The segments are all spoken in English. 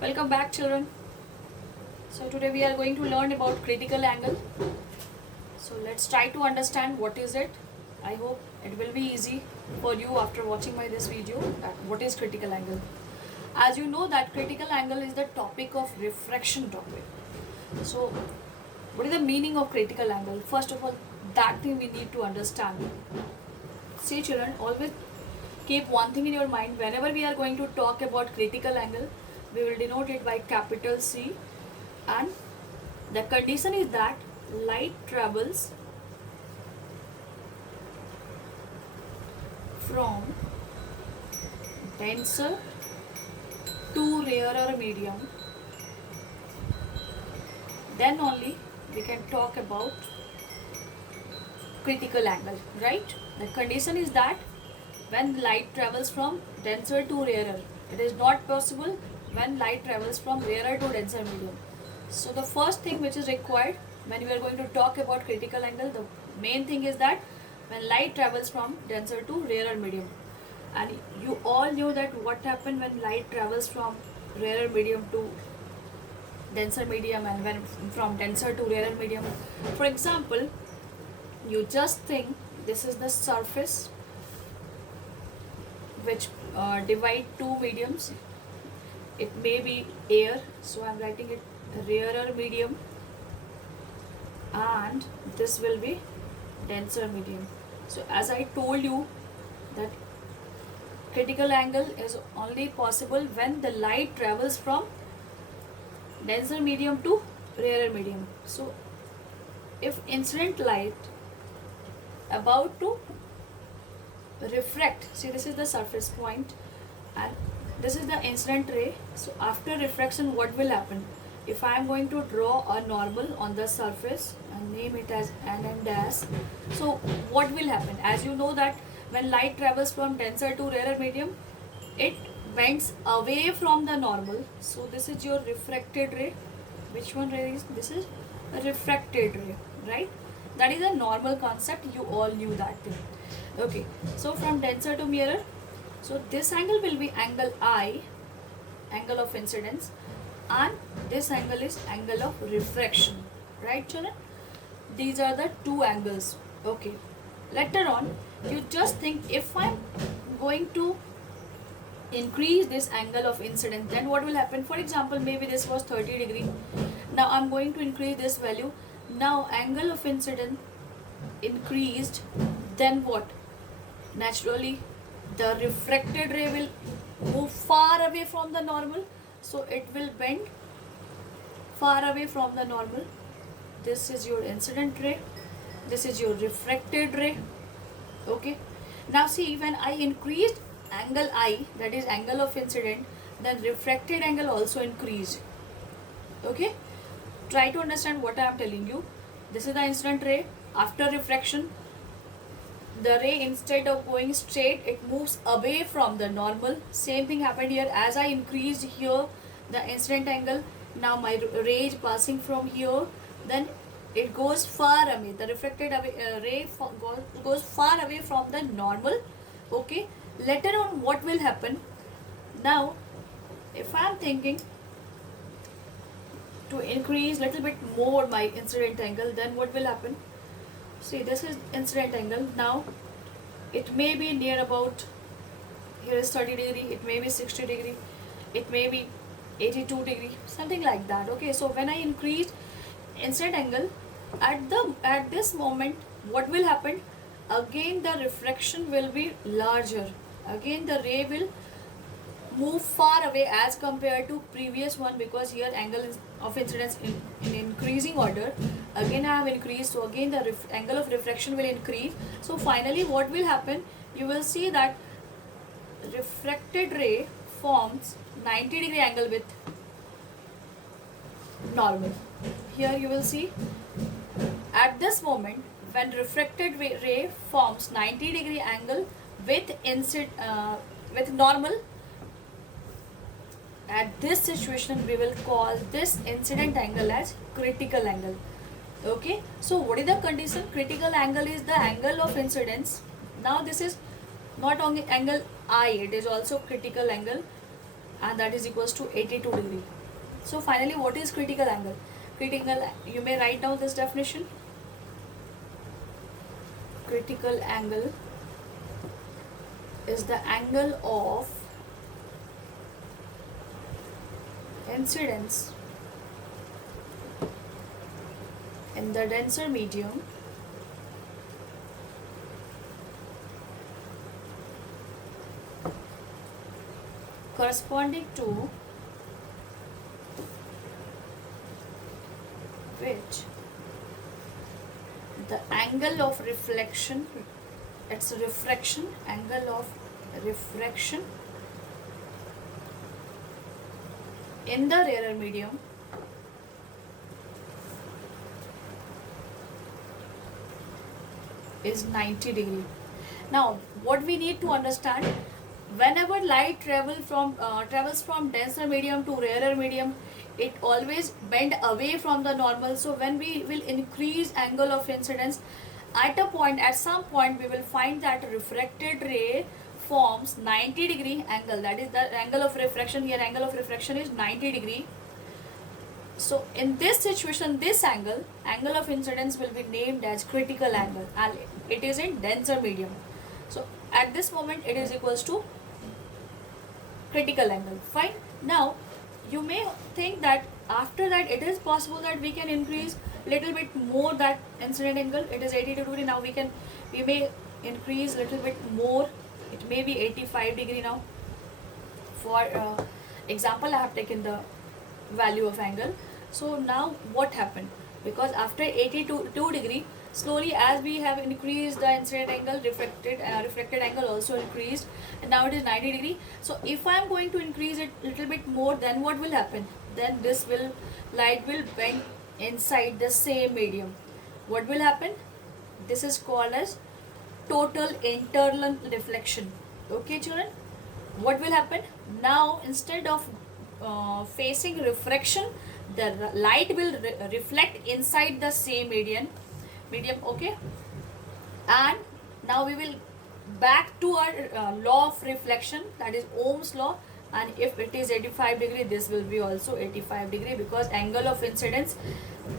Welcome back, children. So today we are going to learn about critical angle. So let's try to understand what is it. I hope it will be easy for you after watching my this video that what is critical angle. As you know that critical angle is the topic of refraction topic. So what is the meaning of critical angle? First of all, that thing we need to understand. See, children, always keep one thing in your mind. Whenever we are going to talk about critical angle, we will denote it by capital C, and the condition is that light travels from denser to rarer medium, then only we can talk about critical angle, right? The condition is that when light travels from denser to rarer, it is not possible when light travels from rarer to denser medium. So the first thing which is required when we are going to talk about critical angle, the main thing is that when light travels from denser to rarer medium. And you all knew that what happened when light travels from rarer medium to denser medium, and when from denser to rarer medium. For example, you just think this is the surface which divide two mediums. It may be air, so I am writing it rarer medium, and this will be denser medium. So as I told you that critical angle is only possible when the light travels from denser medium to rarer medium. So if incident light about to refract, see, this is the surface point and this is the incident ray. So after refraction, what will happen? If I am going to draw a normal on the surface and name it as NN dash, so what will happen? As you know that when light travels from denser to rarer medium, it bends away from the normal. So this is your refracted ray. Which one ray is this? Is a refracted ray, right? That is a normal concept. You all knew that thing. Okay, so from denser to mirror, so this angle will be angle I, angle of incidence, and this angle is angle of refraction, right, children? These are the two angles. Okay, later on you just think, if I'm going to increase this angle of incidence, then what will happen? For example, maybe this was 30 degree, now I'm going to increase this value. Now angle of incidence increased, then what? Naturally the refracted ray will move far away from the normal, so it will bend far away from the normal. This is your incident ray, this is your refracted ray. Okay, now see, when I increased angle I, that is angle of incident, then refracted angle also increased. Okay, try to understand what I am telling you. This is the incident ray. After refraction, the ray, instead of going straight, it moves away from the normal. Same thing happened here. As I increased here the incident angle, now my ray is passing from here, then it goes far away. The refracted ray goes far away from the normal. Okay, later on what will happen? Now if I am thinking to increase little bit more my incident angle, then what will happen? See, this is incident angle. Now it may be near about, here is 30 degree, it may be 60 degree, it may be 82 degree, something like that. Okay, so when I increase incident angle, at this moment, what will happen? Again the refraction will be larger, again the ray will move far away as compared to previous one, because here angle of incidence in increasing order. Again I have increased, so again the angle of refraction will increase. So finally what will happen? You will see that refracted ray forms 90 degree angle with normal. Here you will see, at this moment when refracted ray forms 90 degree angle with with normal, at this situation we will call this incident angle as critical angle. Okay, so what is the condition? Critical angle is the angle of incidence. Now this is not only angle I, it is also critical angle and that is equals to 82 degree. So finally, what is critical angle? Critical, you may write down this definition. Critical angle is the angle of incidence in the denser medium corresponding to which the angle of reflection, it's a refraction, angle of refraction in the rarer medium is 90 degree. Now what we need to understand, whenever light travels from denser medium to rarer medium, it always bend away from the normal. So when we will increase angle of incidence, at some point we will find that refracted ray forms 90 degree angle, that is the angle of refraction. Here angle of refraction is 90 degree. So in this situation, this angle of incidence will be named as critical angle, and it is in denser medium. So at this moment it is equals to critical angle. Fine. Now you may think that after that it is possible that we can increase little bit more that incident angle. It is 82 degree. Now we may increase little bit more. It may be 85 degree now. For example, I have taken the value of angle. So now what happened? Because after 82 degree, slowly as we have increased the incident angle, refracted angle also increased, and now it is 90 degree. So if I am going to increase it little bit more, then what will happen? Then light will bend inside the same medium. What will happen? This is called as total internal reflection. Okay children, what will happen? Now instead of facing refraction, the light will reflect inside the same medium. Okay, and now we will back to our law of reflection, that is Ohm's law. And if it is 85 degree, this will be also 85 degree, because angle of incidence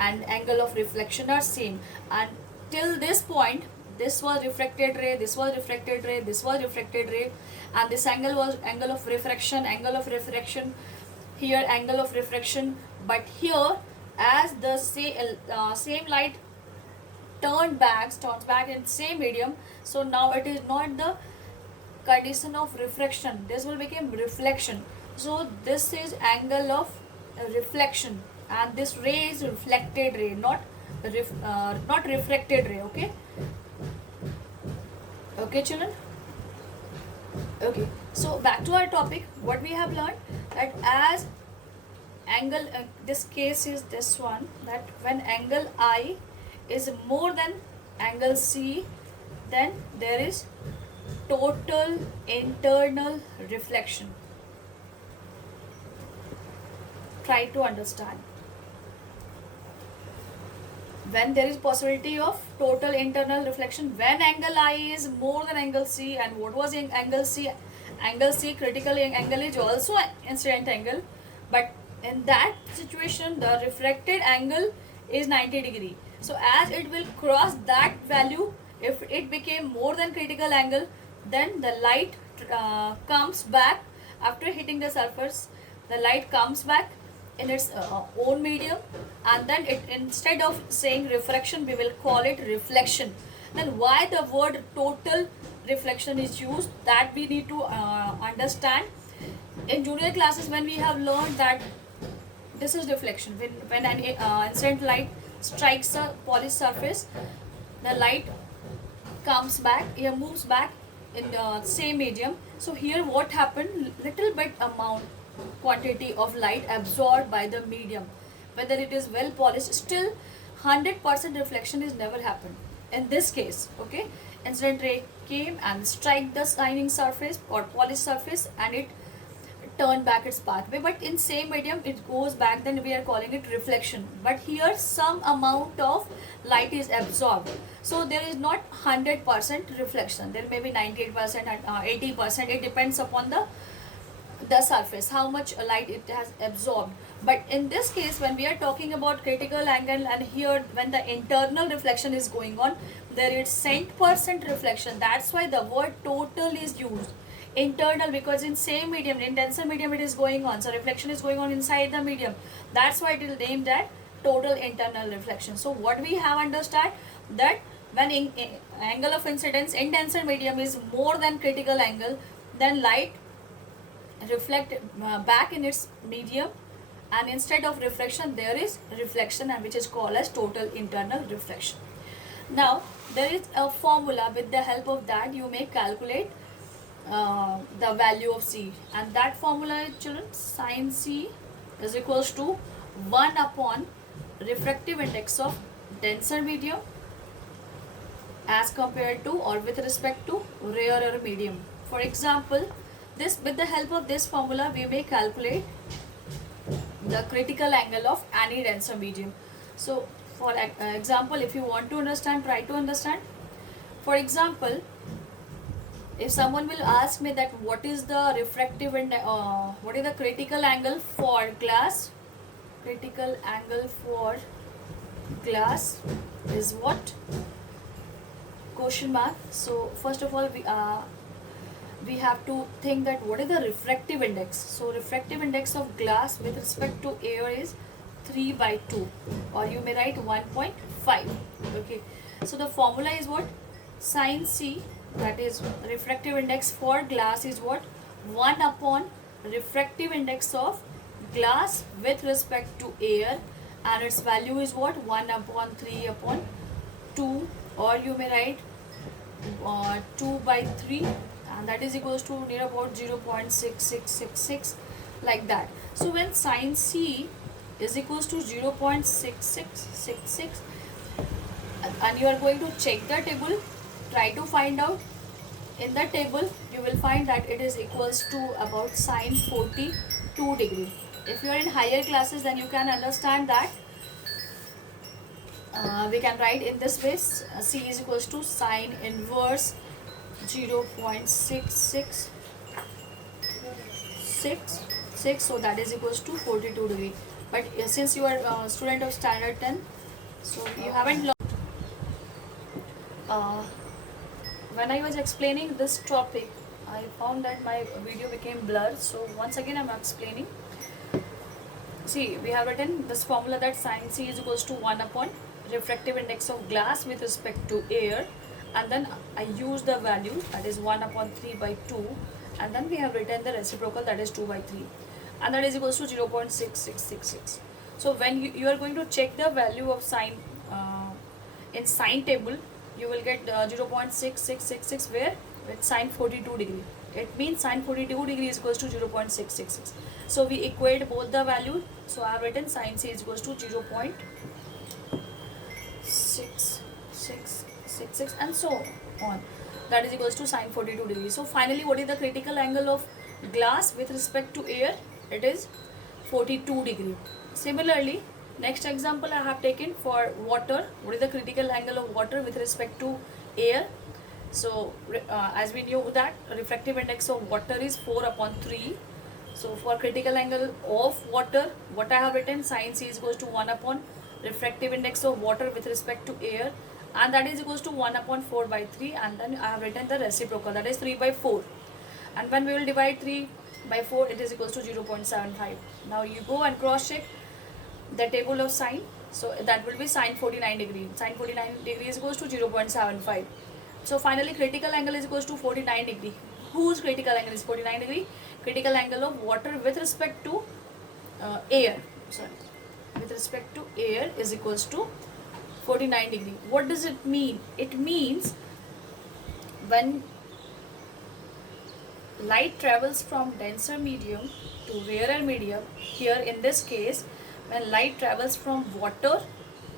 and angle of reflection are same. And till this point, this was refracted ray, this was refracted ray, this was refracted ray, and this angle was angle of refraction, here angle of refraction. But here, as the same light turns back in same medium, so now it is not the condition of refraction, this will become reflection. So this is angle of reflection, and this ray is reflected ray, not refracted ray. Okay children. Okay, so back to our topic. What we have learned, that as angle, this case is this one, that when angle I is more than angle C, then there is total internal reflection. Try to understand. When there is possibility of total internal reflection, when angle I is more than angle C, and what was in angle C? Angle C, critical angle, is also incident angle, but in that situation the refracted angle is 90 degree. So as it will cross that value, if it became more than critical angle, then the light comes back after hitting the surface. The light comes back in its own medium, and then it, instead of saying refraction, we will call it reflection. Then why the word total reflection is used, that we need to understand. In junior classes, when we have learned that this is reflection, when an incident light strikes a polished surface, the light comes back, here moves back in the same medium. So here what happened, little bit amount quantity of light absorbed by the medium, whether it is well polished, still 100% reflection is never happened in this case. Okay, incident ray came and strike the shining surface or polished surface, and it turned back its pathway, but in same medium it goes back, then we are calling it reflection. But here some amount of light is absorbed, so there is not 100% reflection, there may be 98% and 80%, it depends upon the the surface, how much light it has absorbed. But in this case, when we are talking about critical angle, and here when the internal reflection is going on, there is cent% reflection. That's why the word total is used. Internal, because in same medium, in denser medium it is going on, so reflection is going on inside the medium. That's why it is named that total internal reflection. So what we have understand, that when angle of incidence in denser medium is more than critical angle, then light reflect back in its medium, and instead of reflection there is reflection, and which is called as total internal reflection. Now there is a formula, with the help of that you may calculate the value of C, and that formula is, children, sin C is equals to 1 upon refractive index of denser medium as compared to, or with respect to, rarer medium. For example, this, with the help of this formula we may calculate the critical angle of any denser medium. So for example, if you want to understand, try to understand. For example, if someone will ask me that what is the refractive and what is the critical angle for glass, critical angle for glass is what, question mark. So first of all, we have to think that what is the refractive index. So refractive index of glass with respect to air is 3/2, or you may write 1.5. Okay, so the formula is what, sin C, that is refractive index for glass is what, 1 upon refractive index of glass with respect to air, and its value is what, 1 upon 3 upon 2, or you may write 2/3, and that is equals to near about 0.6666, like that. So when sin C is equals to 0.6666, and you are going to check the table, try to find out. In the table you will find that it is equals to about sin 42 degree. If you are in higher classes, then you can understand that we can write in this way, C is equals to sin inverse 0.6666, so that is equals to 42 degree. But since you are a student of standard 10, so you haven't learned. When I was explaining this topic, I found that my video became blurred, so once again I am explaining. See, we have written this formula that sin C is equals to 1 upon refractive index of glass with respect to air, and then I use the value, that is 1 upon 3/2, and then we have written the reciprocal, that is 2/3, and that is equals to 0.6666. So when you are going to check the value of sine in sine table, you will get 0.6666, where with sine 42 degree. It means sine 42 degree is equals to 0.666. So we equate both the values. So I have written sin C is equals to 0.6666 and so on. That is equals to sine 42 degree. So finally, what is the critical angle of glass with respect to air? It is 42 degree. Similarly, next example I have taken for water. What is the critical angle of water with respect to air? So as we knew that refractive index of water is 4/3. So for critical angle of water, what I have written, sin C is equals to 1 upon refractive index of water with respect to air, and that is equals to 1 upon 4/3, and then I have written the reciprocal, that is 3/4. And when we will divide 3/4, it is equals to 0.75. Now you go and cross check the table of sine. So that will be sine 49 degree. Sine 49 degree is equals to 0.75. So finally, critical angle is equals to 49 degree. Whose critical angle is 49 degree? Critical angle of water with respect to air. Sorry, with respect to air is equals to 49 degree. What does it mean? It means when light travels from denser medium to rarer medium, here in this case, when light travels from water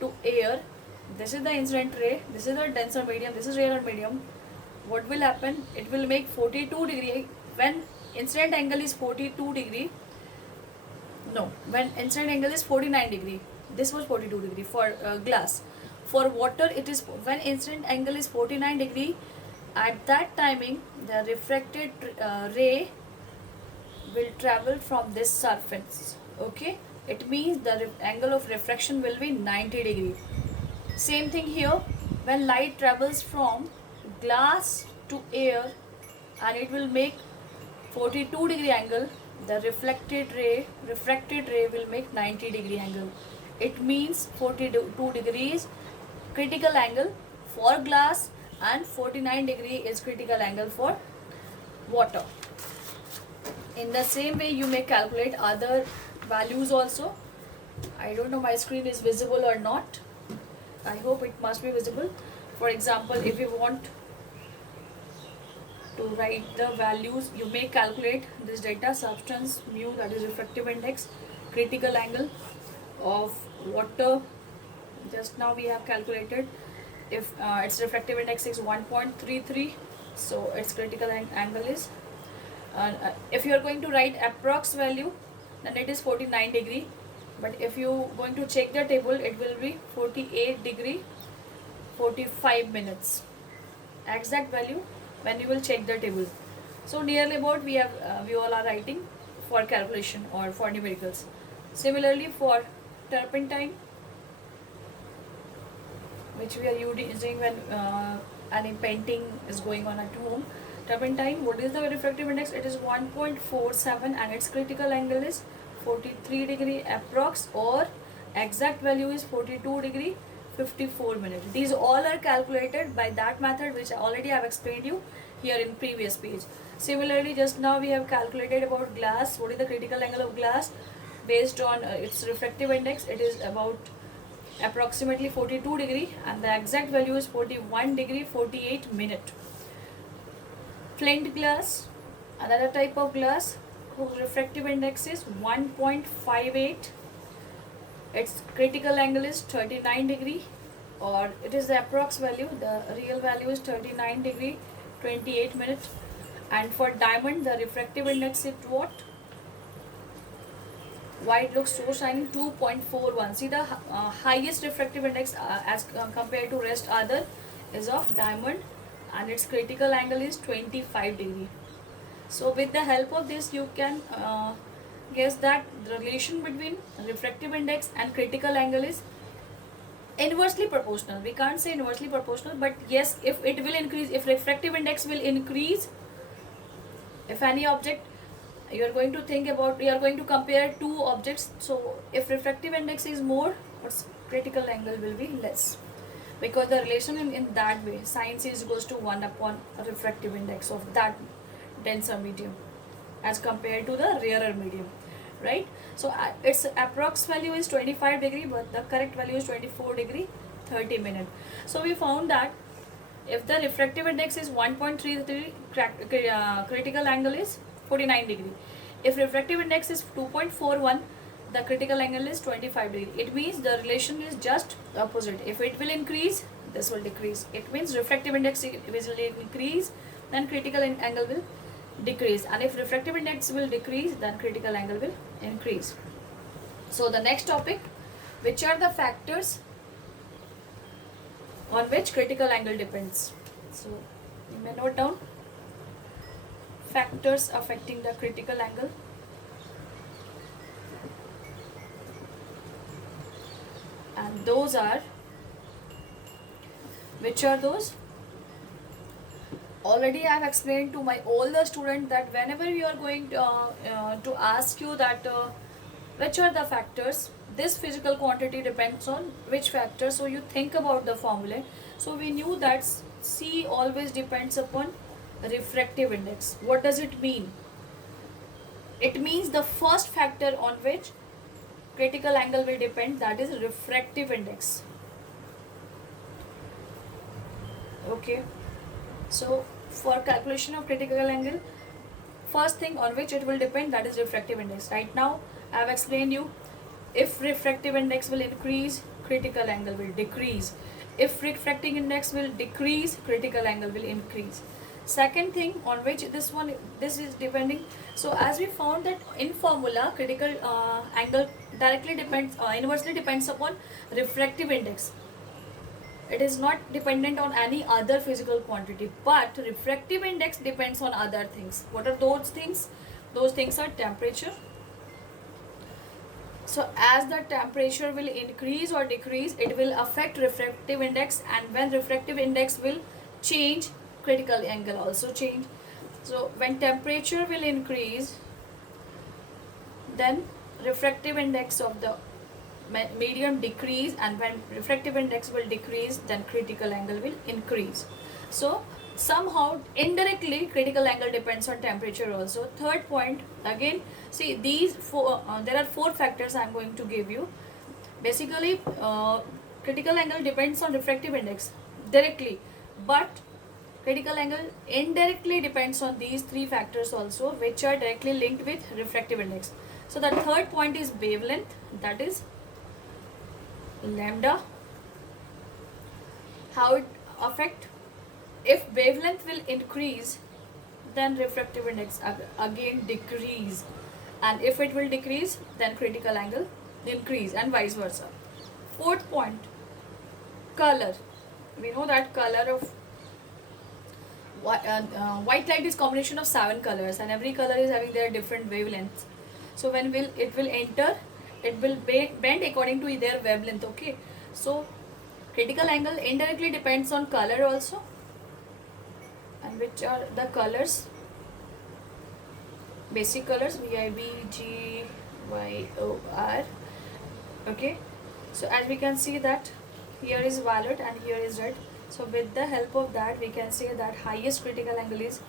to air, this is the incident ray, this is the denser medium, this is rarer medium. What will happen? It will make 42 degree. When incident angle is 42 degree, no, when incident angle is 49 degree, this was 42 degree for glass. For water, it is when incident angle is 49 degree, at that timing the refracted ray will travel from this surface. Okay, it means the angle of refraction will be 90 degree. Same thing here, when light travels from glass to air and it will make 42 degree angle, the refracted ray will make 90 degree angle. It means 42 degrees critical angle for glass and 49 degree is critical angle for water. In the same way you may calculate other values also. I don't know my screen is visible or not. I hope it must be visible. For example, if you want to write the values, you may calculate this data: substance mu, that is refractive index, critical angle of water. Just now we have calculated, if its refractive index is 1.33, so its critical angle is if you are going to write approx value, then it is 49 degree, but if you going to check the table, it will be 48 degree 45 minutes exact value when you will check the table. So nearly about we all are writing for calculation or for numericals. Similarly for turpentine, which we are using when any painting is going on at home. Turpentine, what is the refractive index? It is 1.47 and its critical angle is 43 degree approx, or exact value is 42 degree 54 minutes. These all are calculated by that method which I already have explained you here in previous page. Similarly, just now we have calculated about glass. What is the critical angle of glass? Based on its refractive index, it is about approximately 42 degree and the exact value is 41 degree 48 minute. Flint glass, another type of glass whose refractive index is 1.58. Its critical angle is 39 degree, or it is the approx value. The real value is 39 degree 28 minutes. And for diamond, the refractive index is what? Why it looks so shiny? 2.41. See, the highest refractive index as compared to rest other is of diamond, and its critical angle is 25 degree. So with the help of this you can guess that the relation between refractive index and critical angle is inversely proportional. We can't say inversely proportional, but yes, if it will increase, if refractive index will increase, if any object you are going to think about, you are going to compare two objects, so if refractive index is more, its critical angle will be less, because the relation in that way, sin is goes to 1 upon refractive index of that denser medium as compared to the rarer medium, right? So its approx value is 25 degree, but the correct value is 24 degree 30 minute. So we found that if the refractive index is 1.33, critical angle is 49 degree. If refractive index is 2.41, the critical angle is 25 degree. It means the relation is just opposite. If it will increase, this will decrease. It means refractive index will increase, then critical angle will decrease, and if refractive index will decrease, then critical angle will increase. So the next topic, which are the factors on which critical angle depends? So you may note down factors affecting the critical angle. And those are, which are those? Already I have explained to my older student that whenever you are going to ask you that which are the factors, this physical quantity depends on which factor, so you think about the formula. So we knew that C always depends upon refractive index. What does it mean? It means the first factor on which critical angle will depend, that is refractive index. Okay, so for calculation of critical angle, first thing on which it will depend, that is refractive index. Right now I have explained you, if refractive index will increase, critical angle will decrease. If refractive index will decrease, critical angle will increase. Second thing on which this is depending, so as we found that in formula, critical angle directly depends, inversely depends upon refractive index. It is not dependent on any other physical quantity, but refractive index depends on other things. What are those things? those things are temperature. So as the temperature will increase or decrease, it will affect refractive index, and when refractive index will change, critical angle also change. So when temperature will increase, then refractive index of the medium decrease, and when refractive index will decrease, then critical angle will increase. So somehow indirectly critical angle depends on temperature also. Third point, again, see these four, there are four factors I am going to give you. Basically critical angle depends on refractive index directly, but critical angle indirectly depends on these three factors also, which are directly linked with refractive index. So the third point is wavelength, that is lambda. How it affect? If wavelength will increase, then refractive index again decrease, and if it will decrease, then critical angle increase, and vice versa. Fourth point, color. We know that color of white light is combination of 7 colors, and every color is having their different wavelengths. So when it will enter, it will bend according to their wavelength. Okay, so critical angle indirectly depends on color also. And which are the colors? Basic colors, VIB, GYOR. Okay, so as we can see that here is violet and here is red. So with the help of that, we can say that highest critical angle is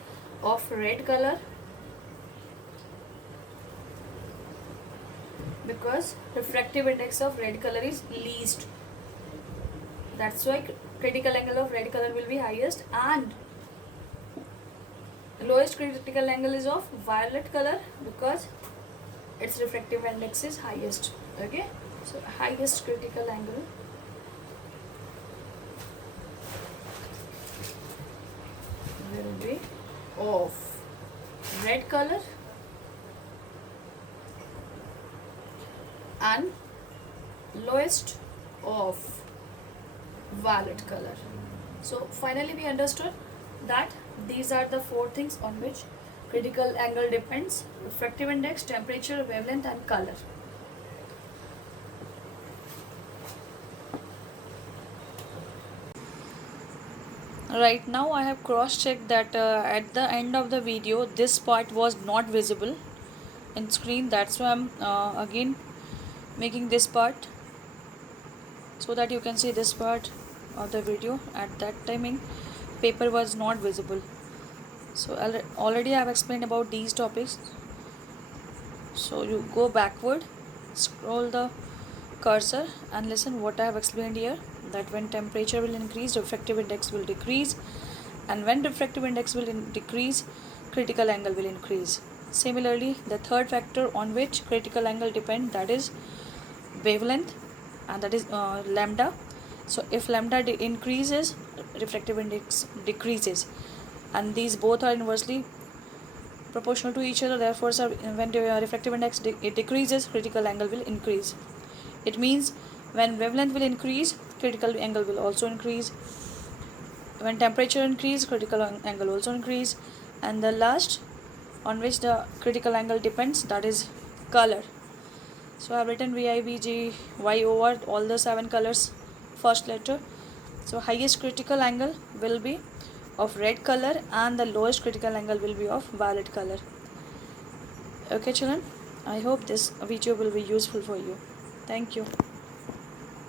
of red color, because refractive index of red color is least. That's why critical angle of red color will be highest, and lowest critical angle is of violet color, because its refractive index is highest. Okay, so highest critical angle will be of red color and lowest of violet color. So finally we understood that these are the four things on which critical angle depends: refractive index, temperature, wavelength, and color. Right now I have cross-checked that at the end of the video this part was not visible in screen. That's why I'm again making this part, so that you can see this part of the video. At that time in paper was not visible. So already I have explained about these topics. So you go backward, scroll the cursor and listen what I have explained here, that when temperature will increase, refractive index will decrease, and when refractive index will decrease, critical angle will increase. Similarly, the third factor on which critical angle depends, that is wavelength, and that is lambda. So if lambda increases, refractive index decreases, and these both are inversely proportional to each other. Therefore when the refractive index it decreases, critical angle will increase. It means when wavelength will increase, critical angle will also increase. When temperature increase, critical angle also increase. And the last on which the critical angle depends, that is color. So I have written VIBGYOR, all the 7 colors, first letter. So highest critical angle will be of red color, and the lowest critical angle will be of violet color. Okay children, I hope this video will be useful for you. Thank you.